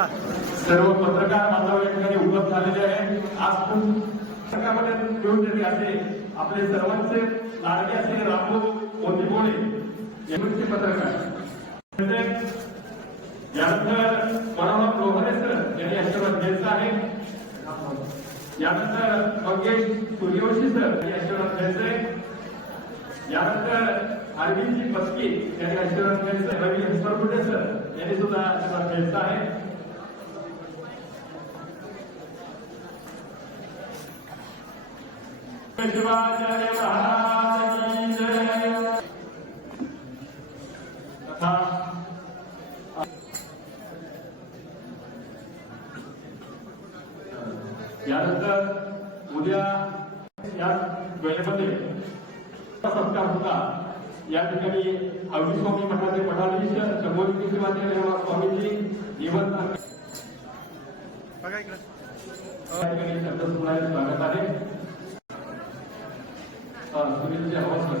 सर्व पत्रकार बांधव या ठिकाणी उपलब्ध झालेले आहेत। आज खूप सकाळमध्ये घेऊन देते असे आपले सर्वांचे लाडके असे रामभाऊ मोतीगोळे यांचे पत्रकार यानंतर मनोहर लोहारे सर यांनी आशीर्वाद घ्यायचा आहे। यानंतर मंगेश सूर्यवंशी सर यांनी आशीर्वाद घ्यायचा आहे। यानंतर अरविंदजी पस्के यांनी आशीर्वाद घ्यायचा आहे। रवी हसरपुटे सर यांनी सुद्धा आशीर्वाद घ्यायचा आहे। शिवाचार्य महाराज की जय। तथा यानंतर उद्या या वेळेमध्ये सत्कार होता। या ठिकाणी अवधी स्वामी मठाचे मठाधीश शंभोजी शिवाचार्य स्वामीजी निवंत शब्द सुनायला स्वागत आहे। सुनीलजी हवासकर